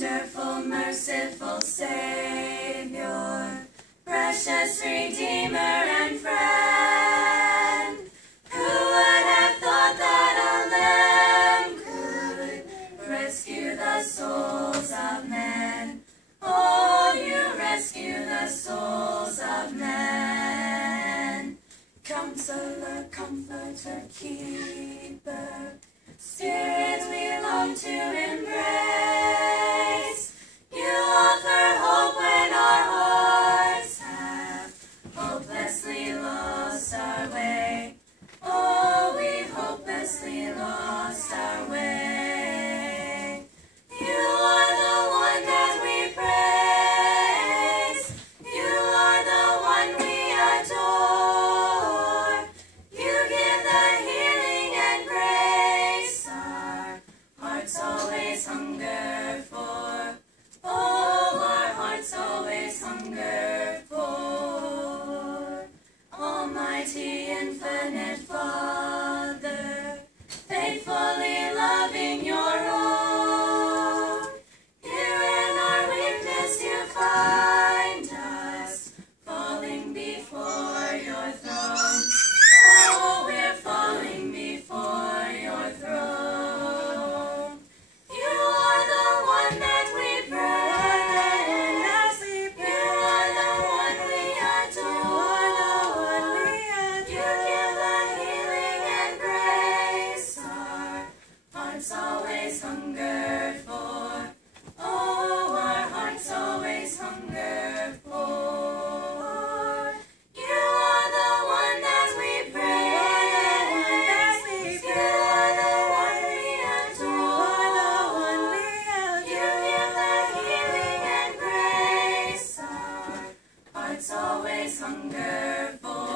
wonderful, merciful Savior, precious Redeemer and friend. Who would have thought that a lamb could rescue the souls of men? Oh, you rescue the souls of men. Counselor, comforter, keeper, Spirit we long to embrace. You offer hope when our hearts have hopelessly lost our way. Oh, we've hopelessly lost our way. You are the one that we praise. You are the one we adore. You give the healing and grace our hearts always hunger for. Oh, our hearts always hunger for. Almighty, infinite Father, faithfully loving your own, here in our weakness you find us, falling before your throne. Oh, we're falling before your throne. You are the one that we praise. You are the one we adore. You give the healing and grace our hearts always hunger for. Oh, our hearts always hunger for. You are the one that we praise. You are the one we adore. You give the healing and grace our hearts always hunger for.